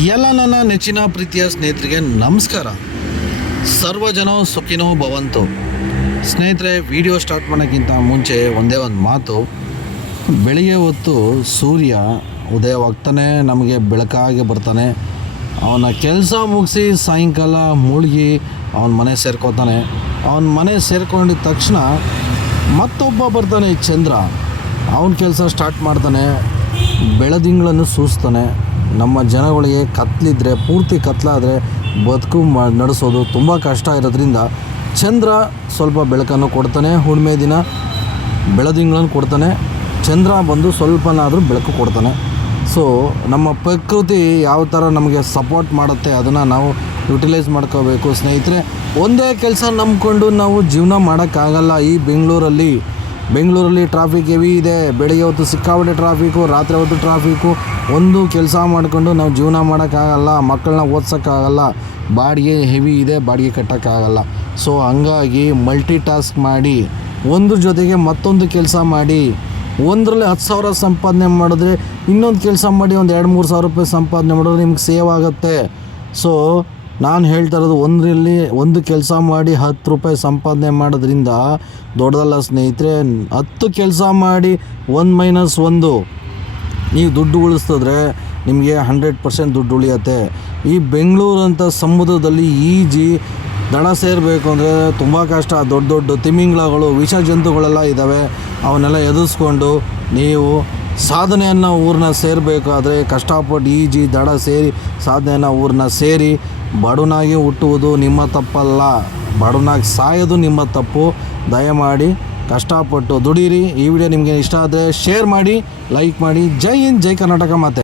ಎಲ್ಲ ನನ್ನ ನೆಚ್ಚಿನ ಪ್ರೀತಿಯ ಸ್ನೇಹಿತರಿಗೆ ನಮಸ್ಕಾರ. ಸರ್ವಜನ ಸುಖಿನೋ ಭವಂತು. ಸ್ನೇಹಿತರೆ, ವಿಡಿಯೋ ಸ್ಟಾರ್ಟ್ ಮಾಡೋಕ್ಕಿಂತ ಮುಂಚೆ ಒಂದೇ ಒಂದು ಮಾತು. ಬೆಳಿಗ್ಗೆ ಹೊತ್ತು ಸೂರ್ಯ ಉದಯವಾಗ್ತಾನೆ ನಮಗೆ ಬೆಳಕಾಗಿ ಬರ್ತಾನೆ. ಅವನ ಕೆಲಸ ಮುಗಿಸಿ ಸಾಯಂಕಾಲ ಮುಳುಗಿ ಅವನ ಮನೆ ಸೇರ್ಕೋತಾನೆ. ಅವನ ಮನೆ ಸೇರ್ಕೊಂಡಿದ ತಕ್ಷಣ ಮತ್ತೊಬ್ಬ ಬರ್ತಾನೆ, ಚಂದ್ರ. ಅವನ ಕೆಲಸ ಸ್ಟಾರ್ಟ್ ಮಾಡ್ತಾನೆ, ಬೆಳದಿಂಗಳನ್ನು ಸೂಸ್ತಾನೆ. ನಮ್ಮ ಜನಗಳಿಗೆ ಕತ್ಲಿದ್ರೆ, ಪೂರ್ತಿ ಕತ್ಲಾದರೆ ಬದುಕು ನಡೆಸೋದು ತುಂಬ ಕಷ್ಟ ಇರೋದ್ರಿಂದ ಚಂದ್ರ ಸ್ವಲ್ಪ ಬೆಳಕನ್ನು ಕೊಡ್ತಾನೆ. ಹುಣ್ಣಿಮೆ ದಿನ ಬೆಳದಿಂಗಳನ್ನು ಕೊಡ್ತಾನೆ. ಚಂದ್ರ ಬಂದು ಸ್ವಲ್ಪನಾದರೂ ಬೆಳಕು ಕೊಡ್ತಾನೆ. ಸೊ ನಮ್ಮ ಪ್ರಕೃತಿ ಯಾವ ಥರ ನಮಗೆ ಸಪೋರ್ಟ್ ಮಾಡುತ್ತೆ ಅದನ್ನು ನಾವು ಯುಟಿಲೈಸ್ ಮಾಡ್ಕೋಬೇಕು ಸ್ನೇಹಿತರೆ. ಒಂದೇ ಕೆಲಸ ನಂಬಿಕೊಂಡು ನಾವು ಜೀವನ ಮಾಡೋಕ್ಕಾಗಲ್ಲ. ಈ ಬೆಂಗಳೂರಲ್ಲಿ ಟ್ರಾಫಿಕ್ ಹೆವಿ ಇದೆ. ಬೆಳಿಗ್ಗೆ ಹೊತ್ತು ಸಿಕ್ಕಾಪಟ್ಟೆ ಟ್ರಾಫಿಕ್ಕು, ರಾತ್ರಿ ಹೊತ್ತು ಟ್ರಾಫಿಕ್ಕು. ಒಂದು ಕೆಲಸ ಮಾಡಿಕೊಂಡು ನಾವು ಜೀವನ ಮಾಡೋಕ್ಕಾಗಲ್ಲ. ಮಕ್ಕಳನ್ನ ಓದ್ಸೋಕ್ಕಾಗಲ್ಲ. ಬಾಡಿಗೆ ಹೆವಿ ಇದೆ, ಬಾಡಿಗೆ ಕಟ್ಟೋಕ್ಕಾಗಲ್ಲ. ಸೊ ಹಂಗಾಗಿ ಮಲ್ಟಿ ಟಾಸ್ಕ್ ಮಾಡಿ, ಒಂದು ಜೊತೆಗೆ ಮತ್ತೊಂದು ಕೆಲಸ ಮಾಡಿ, ಒಂದರಲ್ಲಿ 10,000 ಸಂಪಾದನೆ ಮಾಡಿದ್ರೆ ಇನ್ನೊಂದು ಕೆಲಸ ಮಾಡಿ ಒಂದು 2-3 ಸಾವಿರ ರೂಪಾಯಿ ಸಂಪಾದನೆ ಮಾಡಿದ್ರೆ ನಿಮ್ಗೆ ಸೇವ್ ಆಗುತ್ತೆ. ಸೊ ನಾನು ಹೇಳ್ತಾ ಇರೋದು, ಒಂದು ಕೆಲಸ ಮಾಡಿ 10 ರೂಪಾಯಿ ಸಂಪಾದನೆ ಮಾಡೋದ್ರಿಂದ ದೊಡ್ಡದಲ್ಲ ಸ್ನೇಹಿತರೆ. 10 ಕೆಲಸ ಮಾಡಿ 1 - 1 ನೀವು ದುಡ್ಡು ಉಳಿಸಿದ್ರೆ ನಿಮಗೆ 100% ದುಡ್ಡು ಉಳಿಯುತ್ತೆ. ಈ ಬೆಂಗಳೂರಂಥ ಸಮುದ್ರದಲ್ಲಿ ಈಜಿ ದಡ ಸೇರಬೇಕು ಅಂದರೆ ತುಂಬ ಕಷ್ಟ. ದೊಡ್ಡ ತಿಮಿಂಗ್ಲಗಳು, ವಿಷ ಜಂತುಗಳೆಲ್ಲ ಇದ್ದಾವೆ. ಅವನ್ನೆಲ್ಲ ಎದುರಿಸ್ಕೊಂಡು ನೀವು ಸಾಧನೆಯನ್ನು ಊರನ್ನ ಸೇರಬೇಕಾದ್ರೆ ಕಷ್ಟಪಟ್ಟು ಈಜಿ ದಡ ಸೇರಿ ಸಾಧನೆಯನ್ನು ಊರನ್ನ ಸೇರಿ. ಬಡವನಾಗಿ ಹುಟ್ಟುವುದು ನಿಮ್ಮ ತಪ್ಪಲ್ಲ, ಬಡವನಾಗಿ ಸಾಯೋದು ನಿಮ್ಮ ತಪ್ಪು. ದಯಮಾಡಿ ಕಷ್ಟಪಟ್ಟು ದುಡೀರಿ. ಈ ವಿಡಿಯೋ ನಿಮಗೆ ಇಷ್ಟ ಆದರೆ ಶೇರ್ ಮಾಡಿ, ಲೈಕ್ ಮಾಡಿ. ಜೈ ಹಿಂದ್, ಜೈ ಕರ್ನಾಟಕ ಮಾತೆ.